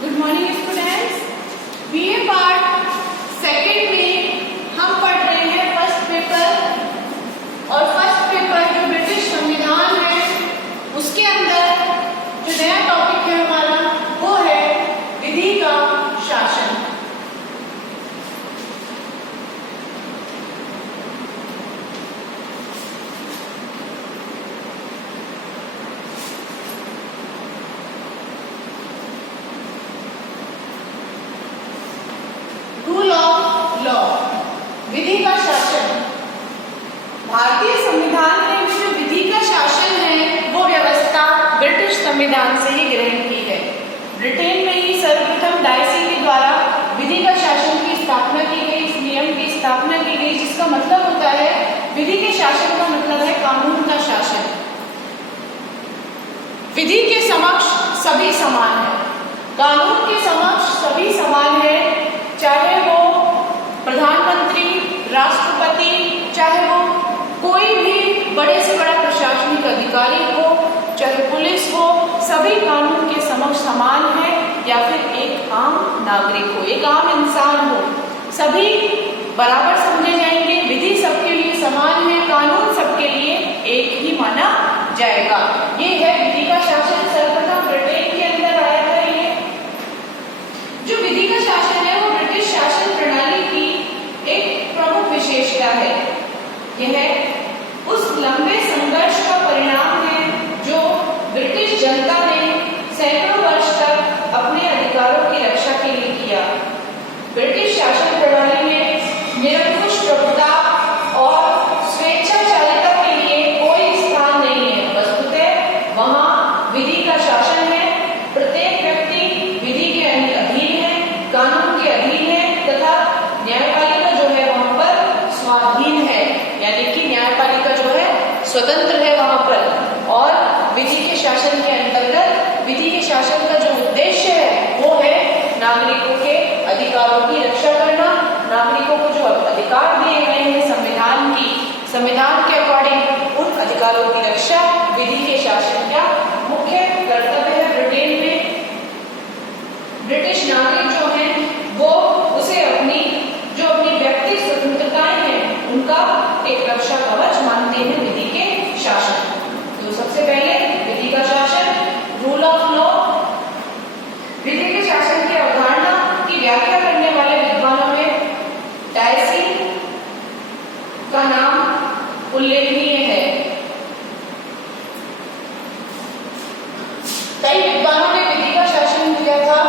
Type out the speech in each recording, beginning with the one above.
Good morning students. BA part second में हम पढ़ रहे हैं फर्स्ट पेपर और फर्स्ट पेपर जो ब्रिटिश संविधान है उसके अंदर जो नया टॉपिक है हमारा वो है विधि का शासन। रूल ऑफ लॉ, विधि का शासन। भारतीय संविधान में जो विधि का शासन है वो व्यवस्था ब्रिटिश संविधान से ही ग्रहण की है। ब्रिटेन में ही सर्वप्रथम डायसी के द्वारा विधि का शासन की स्थापना की गई, इस नियम की स्थापना की गई, जिसका मतलब होता है विधि के शासन का मतलब है कानून का शासन। विधि के समक्ष सभी समान है, कानून के समक्ष सभी समान है, चाहे वो प्रधानमंत्री, राष्ट्रपति, चाहे वो कोई भी बड़े से बड़ा प्रशासनिक अधिकारी हो, चाहे पुलिस हो, सभी कानून के समक्ष समान है। या फिर एक आम नागरिक हो, एक आम इंसान हो, सभी बराबर समझे जाएंगे। विधि सबके लिए समान है, कानून सबके लिए एक ही माना जाएगा। ये है विधि का शासन। सर्वप्रथम ब्रिटेन के अंदर आया था। ये जो विधि का शासन है वो ब्रिटिश शासन प्रणाली की एक प्रमुख विशेषता है। यह उस लंबे संघर्ष का परिणाम है जो ब्रिटिश जनता ने सैकड़ों वर्ष तक अपने अधिकारों की रक्षा के लिए किया। ब्रिटिश शासन प्रणाली में निरंकुश प्रभुता और स्वेच्छाचारिता के लिए कोई स्थान नहीं है। वस्तुतः वहाँ विधि का शासन है, प्रत्येक व्यक्ति विधि के अधीन है, कानून के अधीन है तथा न्यायपालिका जो है वहाँ पर स्वाधीन है, यानी कि न्यायपालिका जो है स्वतंत्र है वहाँ पर। और विधि के शासन के अंतर्गत विधि के शासन का जो उद्देश्य है वो है नागरिकों के अधिकारों की रक्षा करना। नागरिकों को जो अधिकार दिए गए हैं संविधान के अकॉर्डिंग उन अधिकारों की रक्षा विधि के शासन का मुख्य कर्तव्य है। ब्रिटेन में ब्रिटिश नागरिक जो हैं वो उसे अपनी व्यक्ति स्वतंत्रताएं हैं उनका एक रक्षा कवच मानते हैं विधि के शासन। तो सबसे पहले विधि का शासन, रूल ऑफ लॉ। विधि के शासन की अवधारणा की व्याख्या करने वाले विद्वानों में डायसी का नाम उल्लेखनीय है। कई विद्वानों ने विधि का शासन किया था।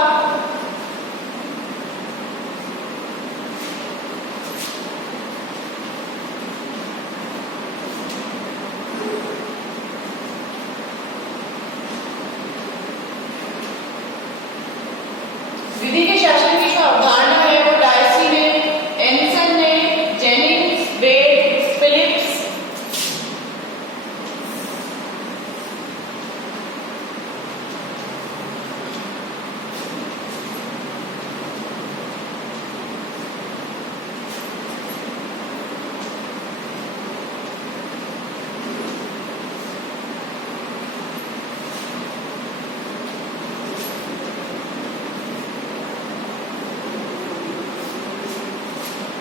विधि के शासन की जो अवधारणा है वो डायसी ने, एनसन ने, जेनिंग्स, बेड, फिलिप्स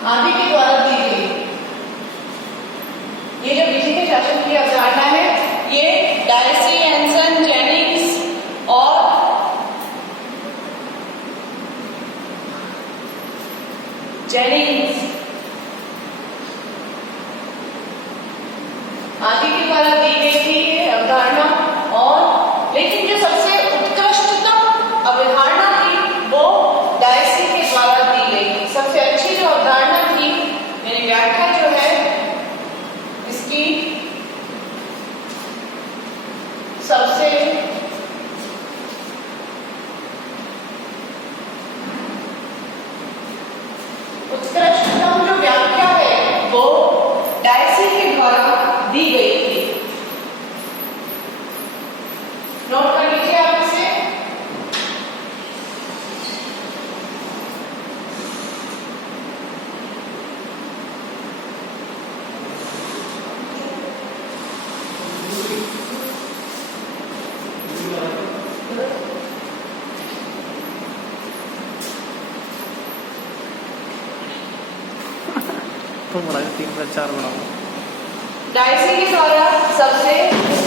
आदि के द्वारा दी गई। ये जो विधि के शासन की अवधारणा है ये डायसी, एनसन, जेनिंग्स और आदि के द्वारा दी गई थी ये अवधारणा। और लेकिन जो सबसे उत्कृष्टतम अवधारणा थी वो डायसी के द्वारा दी गई। सबसे अच्छी जो अवधारणा थी, यानी व्याख्या जो है इसकी सबसे उत्कृष्टतम जो व्याख्या है वो डायसी के द्वारा दी गई थी। नोट कर लीजिए आप। तो बड़ा 3/4 बनाओ। डायसी के द्वारा सबसे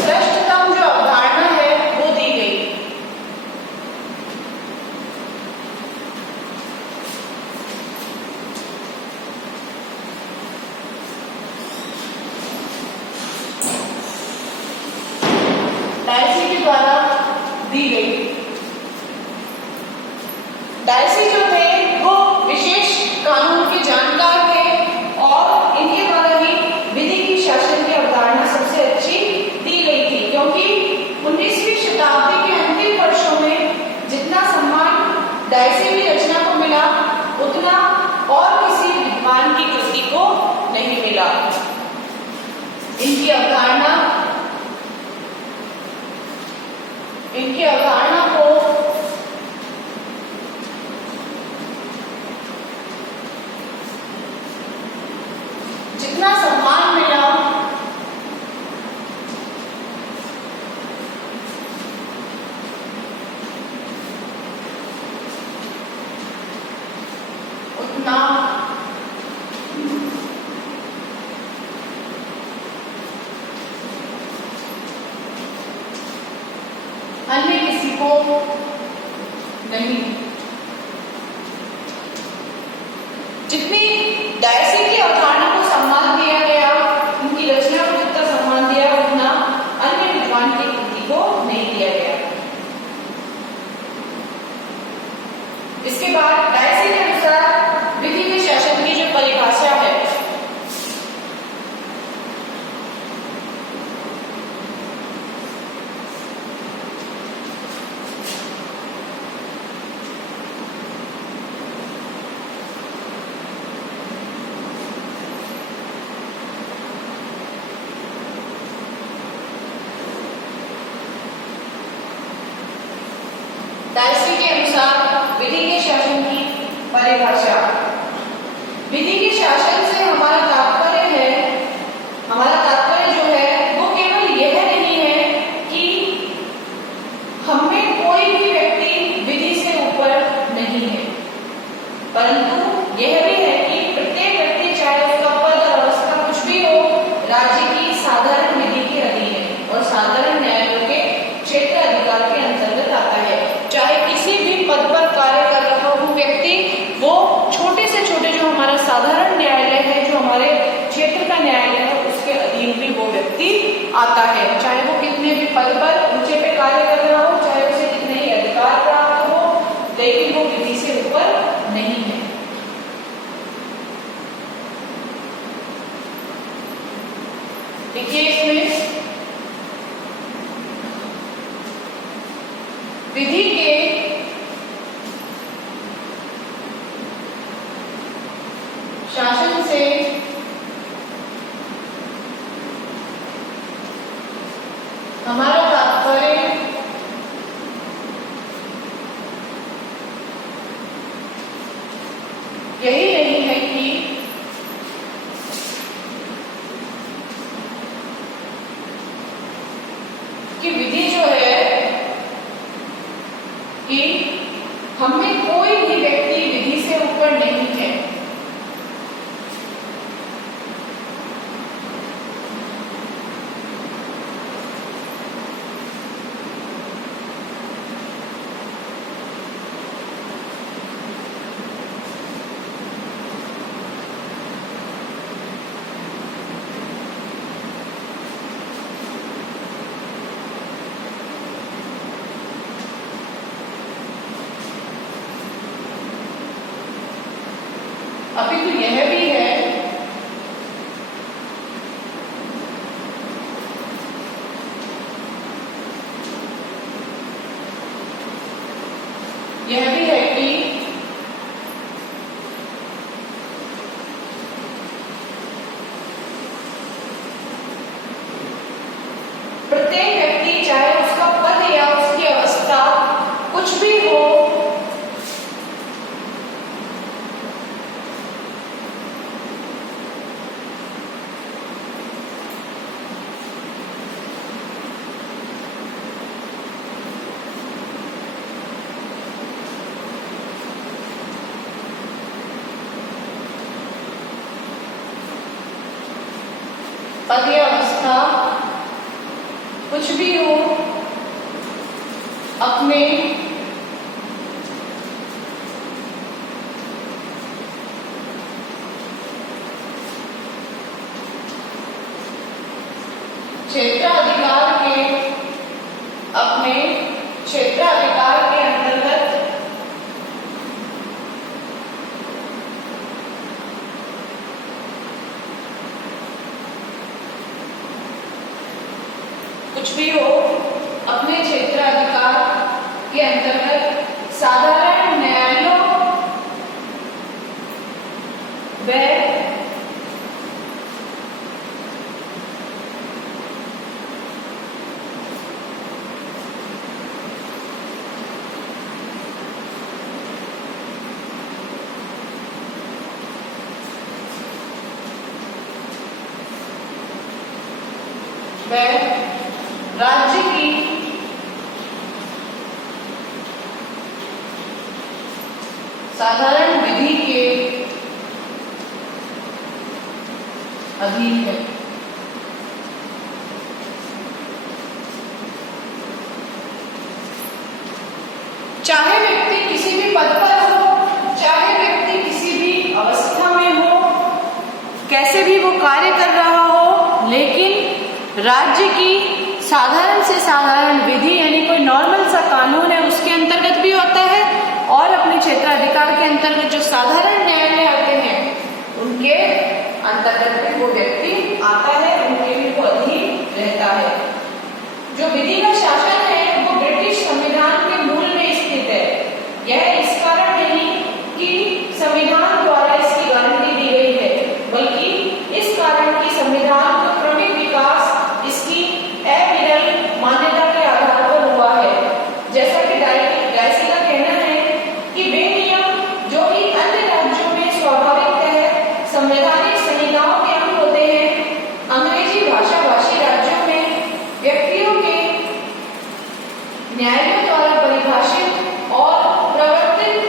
श्रेष्ठतम जो अवधारणा है वो दी गई। डायसी के द्वारा दी गई। डायसी जो थे वो विशेष कानून के जानकार थे और इनके द्वारा ही विधि की शासन की अवधारणा सबसे अच्छी दी गई थी, क्योंकि 19वीं शताब्दी के अंतिम वर्षों में जितना सम्मान डायसी की रचना को मिला उतना और किसी विद्वान की कृति को नहीं मिला। इनकी अवधारणा को जितना सम्मान मिला उतना अन्य किसी को नहीं। जितनी डायसी की अवधारणा को सम्मान दिया गया, उनकी रचना को जितना सम्मान दिया उतना अन्य विद्वान की कृति को नहीं दिया गया। इसके बाद डायसी के अनुसार विधि के शासन की जो परिभाषा है, डायसी के अनुसार विधि के शासन की परिभाषा, विधि के शासन से हमारा तात्पर्य जो है वो केवल यह नहीं है कि हमें कोई भी व्यक्ति विधि से ऊपर नहीं है, परंतु यह भी है कि प्रत्येक व्यक्ति चाहे उसका पद और अवस्था कुछ भी हो, राज्य की साधारण विधि के अधीन है और साधारण न्यायालयों के क्षेत्र अधिकार के अंतर्गत आता है। चाहे किसी भी पद पर कार्य कर रहा हो व्यक्ति, वो छोटे से छोटे जो हमारा साधारण न्यायालय है, जो हमारे क्षेत्र का न्यायालय है, उसके अधीन भी वो व्यक्ति आता है। चाहे वो कितने भी पद पर ऊंचे पे कार्य कर रहा हो, चाहे उसे कितने ही अधिकार प्राप्त हो, लेकिन वो विधि से ऊपर नहीं है। देखिए इसमें विधि के शासन से हमारा तात्पर्य यही नहीं है कि विधि जो है कि हमें कोई भी व्यक्ति विधि से ऊपर नहीं है। अभी तो यह भी है कि प्रत्येक व्यक्ति चाहे उसका पद या उसकी अवस्था कुछ भी हो, पद या अवस्था कुछ भी हो, अपने क्षेत्राधिकार के अंतर्गत कुछ भी हो, अपने क्षेत्राधिकार के अंतर्गत साधारण न्यायालयों व राज्य की साधारण विधि के अधीन है। चाहे व्यक्ति किसी भी पद पर हो, चाहे व्यक्ति किसी भी अवस्था में हो, कैसे भी वो कार्य कर रहा हो, लेकिन राज्य की साधारण से साधारण विधि यानी कोई नॉर्मल सा कानून है उसके अंतर्गत भी होता है, और अपने क्षेत्राधिकार के अंतर्गत जो साधारण न्यायालय आते हैं उनके अंतर्गत भी वो व्यक्ति आता है, उनके भी वो अधीन रहता है। जो विधि का शासन है वो ब्रिटिश संविधान के मूल में स्थित है। यह इस कारण नहीं कि संविधान द्वारा इसकी गारंटी दी गई है, बल्कि इस कारण की संविधान का क्रमिक विकास इसकी अविरल मान्यता के आधार पर हुआ है। जैसा कि डायसी का कहना है कि वे नियम जो कि अन्य राज्यों में स्वाभाविक है संवैधानिक संहिताओं के अंग होते हैं, अंग्रेजी भाषा भाषी राज्यों में व्यक्तियों के न्यायालयों द्वारा परिभाषित और प्रवर्तित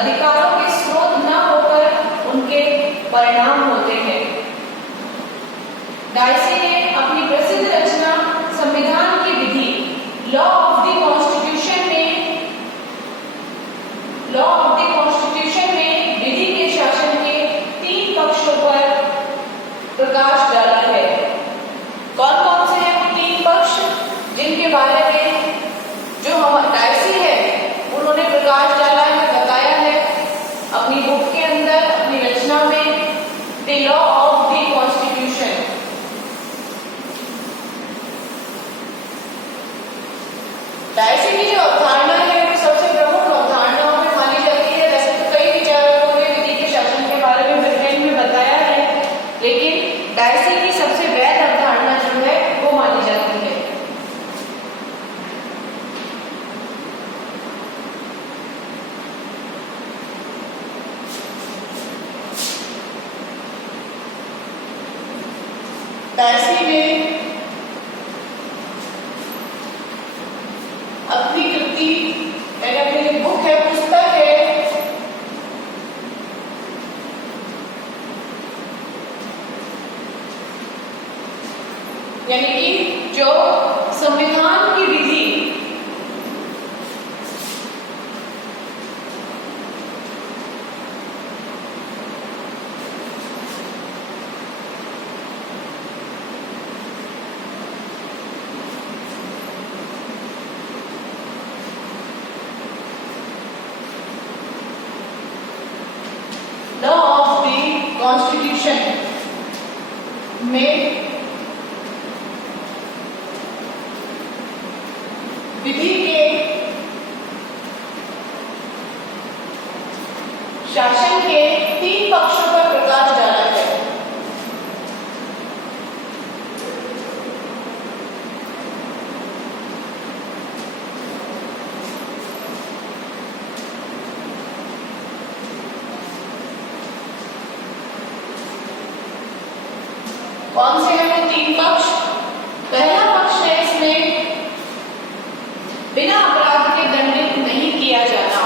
अधिकारों के स्रोत न होकर उनके परिणाम होते हैं। डायसी ने अपनी प्रसिद्ध रचना संविधान की विधि लॉ ऑफ द कॉन्स्टिट्यूशन में विधि के शासन के 3 पक्षों पर प्रकाश डाला है। कौन कौन से हैं वो 3 पक्ष जिनके बारे में जो हम डायसी है उन्होंने प्रकाश डाला है, बताया है अपनी बुक के अंदर, अपनी रचना में, the law of the constitution. Dicey की जो अवधारणा है वो सबसे प्रमुख अवधारणाओं में मानी जाती है। वैसे तो कई विचारकों ने विधि के शासन के बारे में ब्रिटेन में बताया है, लेकिन डायसी की सबसे वैध अवधारणा जो है वो मानी जाती है। डायसी ने अपनी कृति अपनी बुक है, पुस्तक है, यानी कि जो संविधान की विधि लॉ ऑफ द कॉन्स्टिट्यूशन में विधि के शासन के 3 पक्षों पर प्रकाश डाला है। कौन से हैं वो 3 पक्ष? पहला पक्ष है इसमें बिना अपराध के दंडित नहीं किया जाना।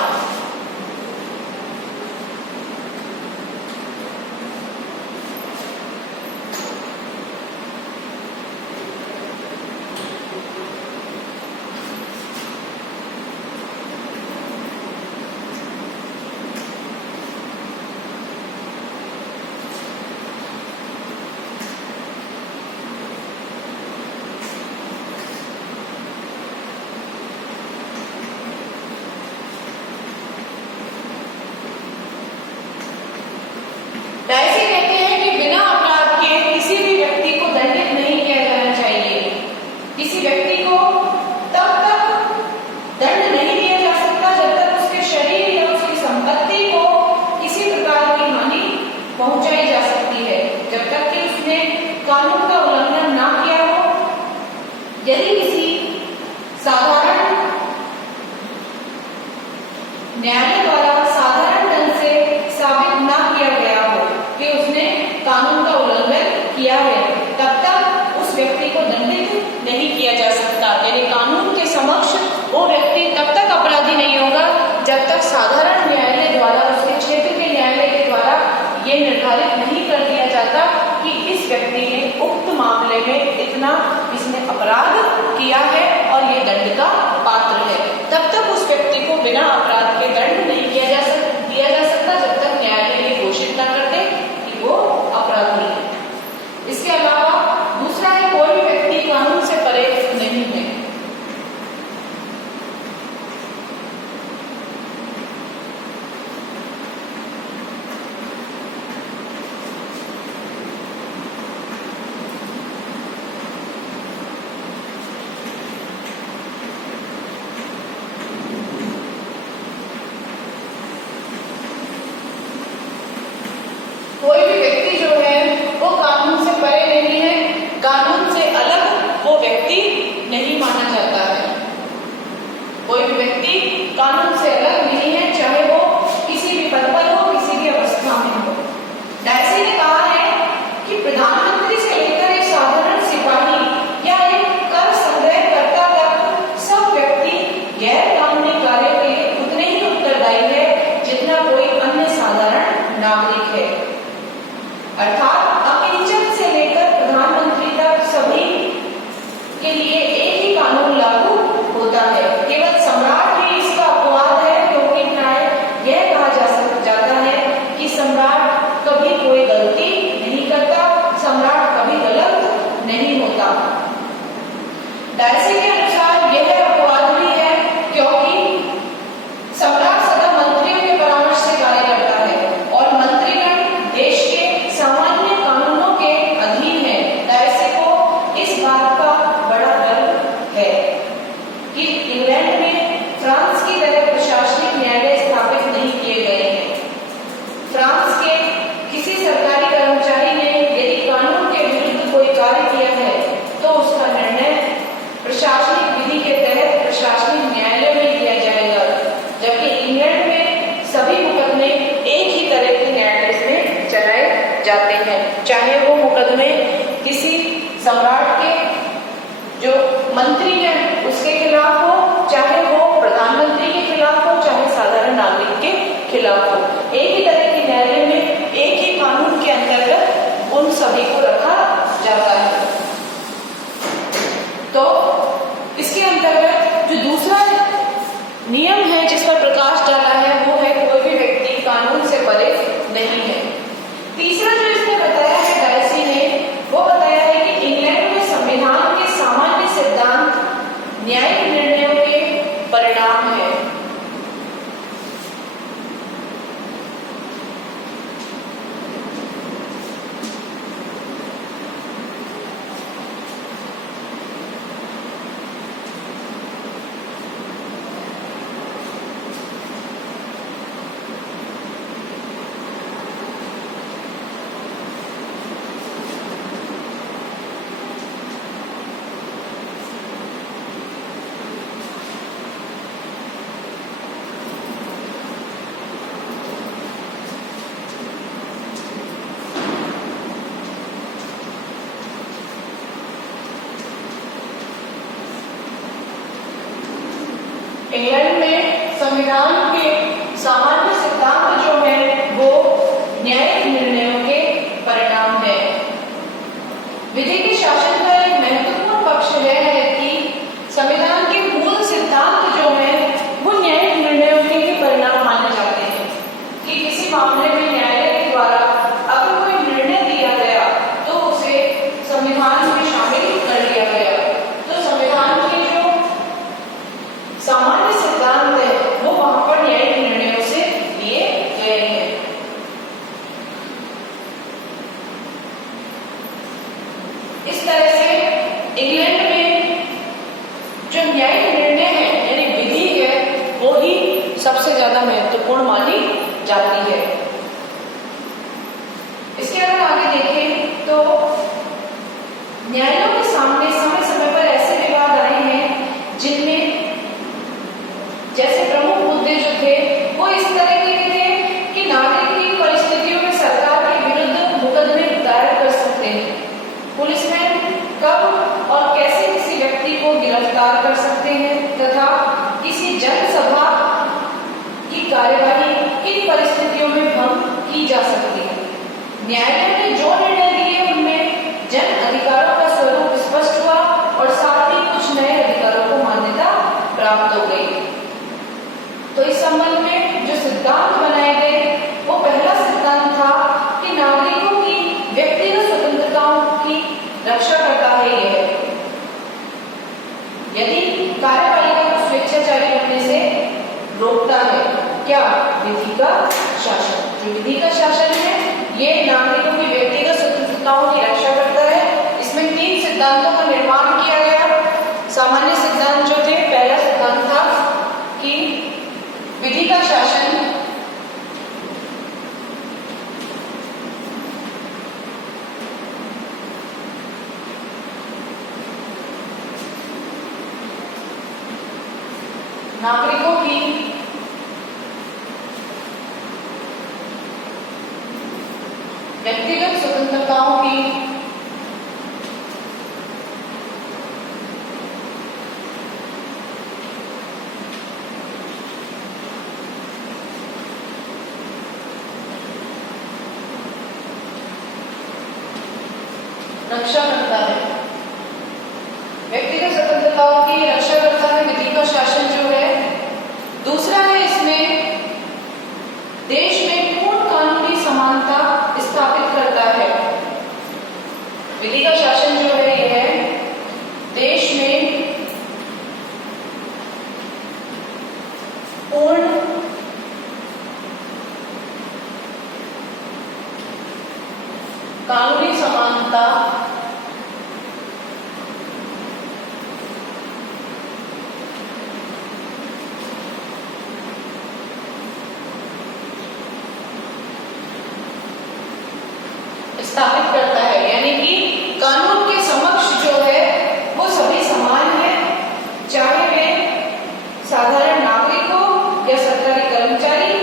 न्यायालय द्वारा साधारण ढंग से साबित न किया गया हो कि उसने कानून का उल्लंघन किया है, तब तक उस व्यक्ति को दंडित नहीं किया जा सकता। यानी कानून के समक्ष वो व्यक्ति तब तक अपराधी नहीं होगा जब तक साधारण न्यायालय द्वारा, उसके क्षेत्र के न्यायालय के द्वारा ये निर्धारित नहीं कर दिया जाता कि इस व्यक्ति ने उक्त मामले में इतना इसने अपराध किया है और ये दंड का पात्र है। तब तक उस व्यक्ति को बिना अपराध के दंड नहीं दिया जा सकता जब तक न्यायालय ये घोषित न कर दे कि वो अपराधी है। इसके अलावा दूसरा है, कोई भी व्यक्ति कानून से परे नहीं है। कोई भी व्यक्ति जो है वो कानून से परे नहीं है, कानून से अलग वो व्यक्ति नहीं माना जाता है। कोई भी व्यक्ति कानून से अलग नहीं है, चाहे वो किसी भी पद पर हो, किसी भी अवस्था में हो। डायसी ने कहा है कि प्रधानमंत्री से लेकर एक साधारण सिपाही या एक कर संग्रहकर्ता तक सब व्यक्ति गैर कानूनी कार्य के लिए उतने ही उत्तरदायी है जितना कोई अन्य साधारण नागरिक है। अर्थात अकिंचन से लेकर प्रधानमंत्री तक सभी के लिए एक ही कानून लागू होता है। केवल सम्राट ही इसका अपवाद है, क्योंकि प्राय यह कहा जाता है कि सम्राट कभी कोई गलती नहीं करता, सम्राट कभी गलत नहीं होता। डायसी के अनुसार यह अपवाद भी है क्योंकि सम्राट सदा मंत्रियों के परामर्श से कार्य करता है और मंत्रीगण देश के सामान्य कानूनों के अधीन है। डायसी को इस बात का बड़ा गर्व है कि इंग्लैंड में फ्रांस की तरह प्रशासनिक न्यायालय स्थापित नहीं किए गए हैं। फ्रांस के किसी सरकारी कर्मचारी ने यदि कानून के विरुद्ध कोई कार्य किया है तो उसका निर्णय प्रशासनिक विधि के तहत प्रशासनिक न्यायालय में दिया जाएगा, जबकि इंग्लैंड में सभी मुकदमे एक ही तरह के न्यायालय से चलाए जाते हैं, चाहे वो मुकदमे किसी सम्राट के जो मंत्री हैं उसके खिलाफ हो, चाहे वो प्रधानमंत्री के खिलाफ हो, चाहे साधारण नागरिक के खिलाफ हो। एक ही तरह के न्यायालय में एक ही कानून के अंतर्गत उन सभी को रखा जाता है। तो इसके अंतर्गत जो दूसरा नियम है जिस पर प्रकाश डाला है वो है, कोई भी व्यक्ति कानून से परे नहीं है। तीसरा जो इसने बताया है डायसी ने, वो बताया है कि इंग्लैंड में संविधान के सामान्य सिद्धांत न्यायिक निर्णयों के परिणाम है। इंग्लैंड में संविधान के सामान्य सिद्धांत जो है वो न्यायिक निर्णयों के परिणाम है। विधि के शासन का एक महत्वपूर्ण पक्ष यह है कि संविधान के मूल सिद्धांत जो है वो न्यायिक निर्णयों के ही परिणाम माने जाते हैं। कि किसी मामले में न्यायालय के द्वारा अगर कोई निर्णय दिया गया तो उसे संविधान में शामिल कर लिया गया, तो संविधान के जो सामान्य सिद्धांत है वो वहां पर न्यायिक निर्णयों से दिए गए हैं। इस तरह से इंग्लैंड में जो न्यायिक निर्णय है यानी विधि है वो ही सबसे ज्यादा महत्वपूर्ण मानी जाती है। इसके अगर आगे देखें तो न्यायालयों के सामने समय समय पर ऐसे विवाद आए हैं जिनमें जैसे प्रमुख मुद्दे जो थे किस तरीके के थे कि नागरिक की परिस्थितियों में सरकार के विरुद्ध मुकदमे दायर कर सकते हैं। पुलिसमैन कब और कैसे किसी व्यक्ति को गिरफ्तार कर सकते हैं तथा किसी जनसभा की कार्यवाही किन परिस्थितियों में भंग की जा सकती है। न्यायालय ने जो निर्णय दिए उनमें जन अधिकारों का स्वरूप स्पष्ट हुआ और साथ ही कुछ नए अधिकारों को मान्यता प्राप्त हो गई। तो इस संबंध में जो सिद्धांत बनाए गए वो पहला सिद्धांत था कि नागरिकों की व्यक्तिगत स्वतंत्रताओं की रक्षा करता है यह, यदि कार्यपालिका को स्वेच्छाचारी होने से रोकता है। क्या? विधि का शासन। जो विधि का शासन है ये नागरिकों की व्यक्तिगत स्वतंत्रताओं की रक्षा करता है। इसमें 3 सिद्धांतों का निर्माण किया गया। सामान्य सिद्धांत जो थे, पहला सिद्धांत था कि विधि का शासन नागरिकों की व्यक्तिगत स्वतंत्रताओं की रक्षा करता है। व्यक्तिगत स्वतंत्रताओं की रक्षा करता है विधि का शासन जो है। दूसरा है इसमें देश में पूर्ण कानूनी समानता स्थापित करता है। विधि का शासन जो है यह देश में पूर्ण कानूनी समानता स्थापित करता है, यानी कि कानून के समक्ष जो है वो सभी समान है, चाहे वे साधारण नागरिक हो या सरकारी कर्मचारी।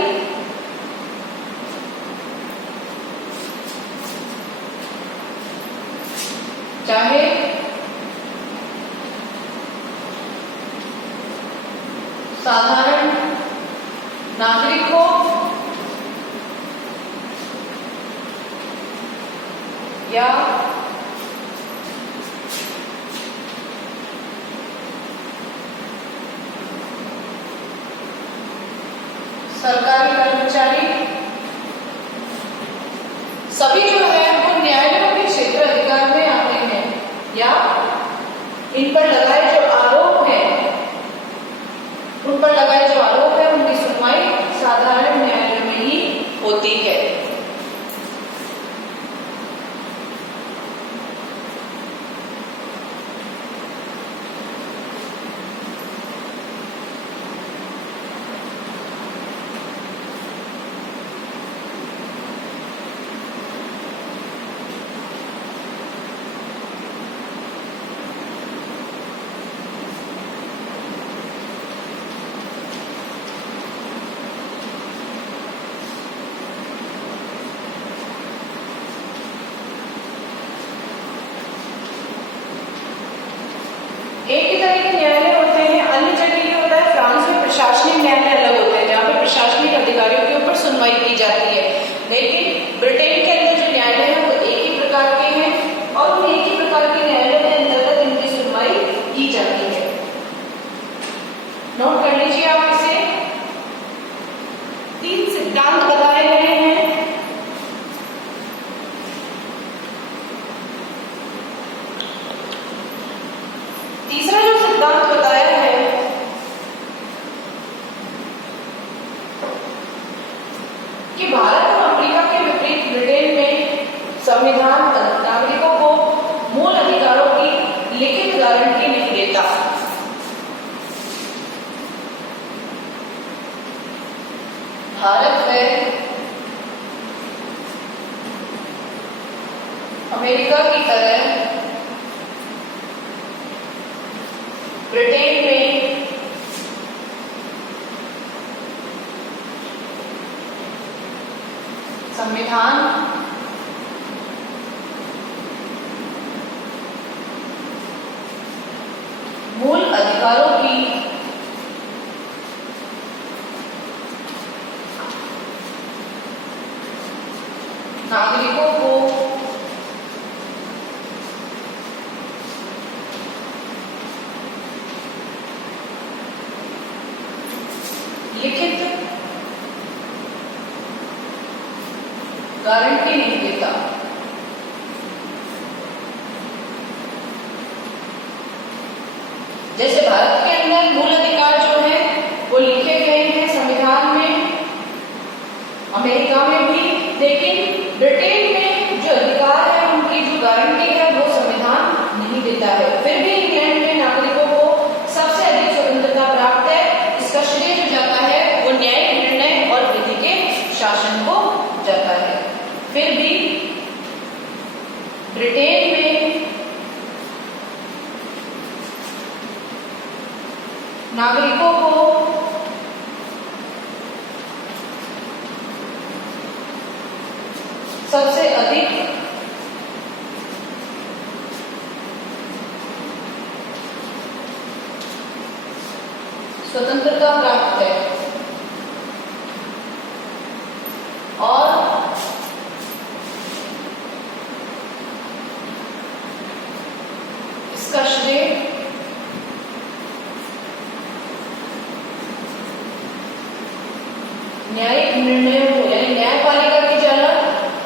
चाहे साधारण नागरिक हो या सरकारी कर्मचारी, सभी जो है वो न्यायालयों के क्षेत्र अधिकार में आते हैं या इन पर लगाए जो आरोप है, उन पर लगाए जो आरोप है उनकी सुनवाई साधारण न्यायालय में ही होती है। एक ही तरह के न्यायालय होते हैं, अन्य जगह ये होता है फ्रांस में प्रशासनिक न्यायालय अलग होते हैं जहाँ पे प्रशासनिक अधिकारियों के ऊपर सुनवाई की जाती है। लेकिन ब्रिटेन के अंदर जो न्यायालय है वो एक ही प्रकार के हैं और उन एक ही प्रकार के न्यायालय के अंतर्गत इनकी सुनवाई की जाती है। नोट कर लीजिए आप इसे। 3 सिद्धांत बताए गए हैं। तीसरा जो सिद्धांत बताया है कि भारत और अमेरिका के विपरीत ब्रिटेन में संविधान नागरिकों को मूल अधिकारों की लिखित गारंटी नहीं देता। भारत में अमेरिका की तरह ब्रिटेन में संविधान मूल अधिकारों की नागरिकों को लिखित गारंटी नहीं देता। जैसे भारत के अंदर मूल अधिकार जो है वो लिखे गए हैं संविधान में, अमेरिका में भी, लेकिन ब्रिटेन में जो अधिकार है उनकी जो गारंटी है वो संविधान नहीं देता है। फिर भी इंग्लैंड में नागरिकों को सबसे अधिक स्वतंत्रता प्राप्त है। इसका श्रेय जो जाता है वो न्यायिक निर्णय और विधि के शासन को जाता है। फिर भी ब्रिटेन में नागरिकों को सबसे अधिक स्वतंत्रता प्राप्त है और इसका श्रेय न्यायिक निर्णयों को, यानी न्यायपालिका के द्वारा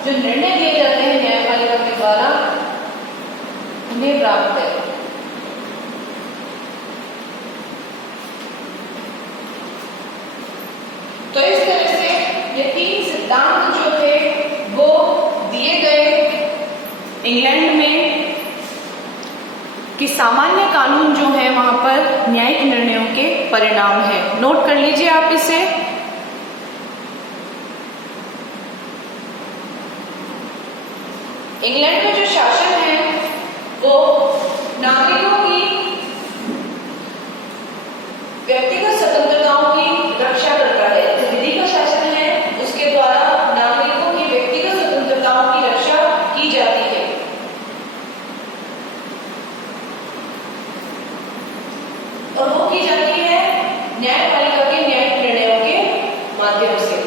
जो निर्णय दिए जाते हैं न्यायपालिका के द्वारा उन्हें प्राप्त है। तो इस तरह से ये तीन सिद्धांत जो थे वो दिए गए इंग्लैंड में कि सामान्य कानून जो है वहां पर न्यायिक निर्णयों के परिणाम है। नोट कर लीजिए आप इसे। इंग्लैंड में जो शासन है वो नागरिकों की व्यक्तिगत स्वतंत्रताओं की रक्षा करता है। जो विधि का शासन है उसके द्वारा नागरिकों की व्यक्तिगत स्वतंत्रताओं की रक्षा की जाती है। और वो की जाती है न्यायपालिका के न्यायिक निर्णयों के माध्यम से।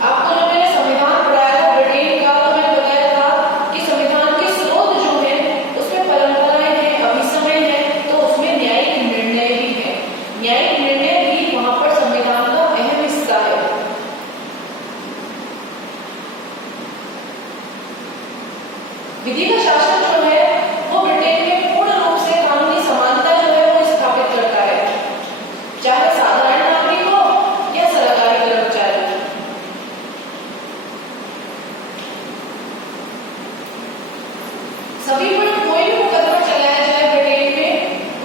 आप दोनों ने संविधान पढ़ाया था ब्रिटेन का, तो मैंने बताया था कि संविधान के स्रोत जो है उसमें परंपराएं हैं, अभिसमय है, तो उसमें न्यायिक निर्णय भी है। न्यायिक निर्णय भी वहां पर संविधान का अहम हिस्सा है। विधि का शासन जो है वो ब्रिटेन में पूर्ण रूप से कानूनी समानता जो है वो स्थापित करता है, चाहे साधारण नागरिक हो या सरकारी कर्मचारी। सभी पर कोई भी मुकदमा चलाया जाए ब्रिटेन में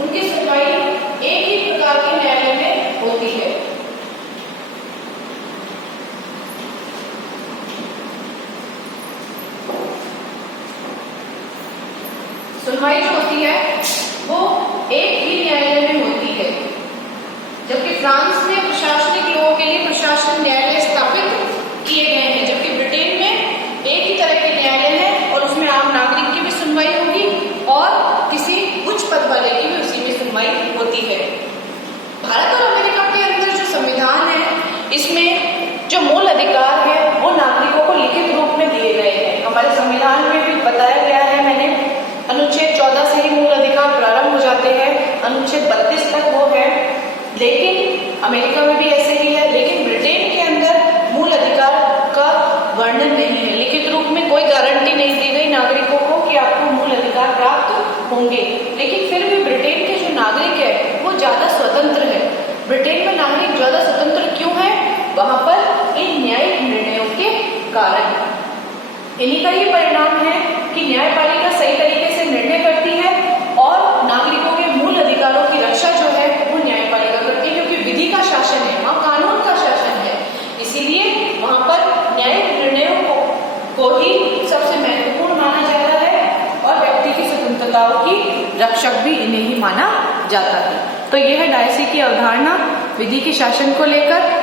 उनकी सुनवाई एक ही प्रकार के न्यायालय में होती है। सुनवाई जो होती है वो एक ही न्यायालय में होती है। जबकि फ्रांस में प्रशासनिक लोगों के लिए प्रशासन न्यायालय स्थापित किए गए हैं, जबकि ब्रिटेन में एक ही तरह के न्यायालय है और उसमें आम नागरिक की भी सुनवाई होगी और किसी उच्च पद वाले की भी उसी में सुनवाई होती है। भारत और अमेरिका के अंदर जो संविधान है इसमें जो मूल अधिकार है वो नागरिकों को लिखित रूप में दिए गए हैं। हमारे संविधान में भी बताया गया है, मैंने अनुच्छेद 14 से ही मूल अधिकार प्रारंभ हो जाते हैं, अनुच्छेद 32 तक वो है, लेकिन अमेरिका में भी ऐसे ही है। लेकिन ब्रिटेन के अंदर मूल अधिकार का वर्णन नहीं है, लिखित रूप में कोई गारंटी नहीं दी गई नागरिकों को कि आपको मूल अधिकार प्राप्त होंगे। लेकिन फिर भी ब्रिटेन के जो नागरिक है वो ज्यादा स्वतंत्र है। ब्रिटेन में नागरिक ज्यादा स्वतंत्र क्यों है? वहां पर इन न्यायिक निर्णयों के कारण। इन्हीं का ही परिणाम है कि न्यायपालिका सही तरीके से निर्णय करती है और नागरिकों के मूल अधिकारों की रक्षा जो है वो न्यायपालिका करती है, क्योंकि विधि का शासन है, वहां कानून का शासन है। इसीलिए वहां पर न्यायिक निर्णयों को ही सबसे महत्वपूर्ण माना जाता है और व्यक्ति की स्वतंत्रताओं की रक्षक भी इन्हें ही माना जाता है। तो यह है डायसी की अवधारणा विधि के शासन को लेकर।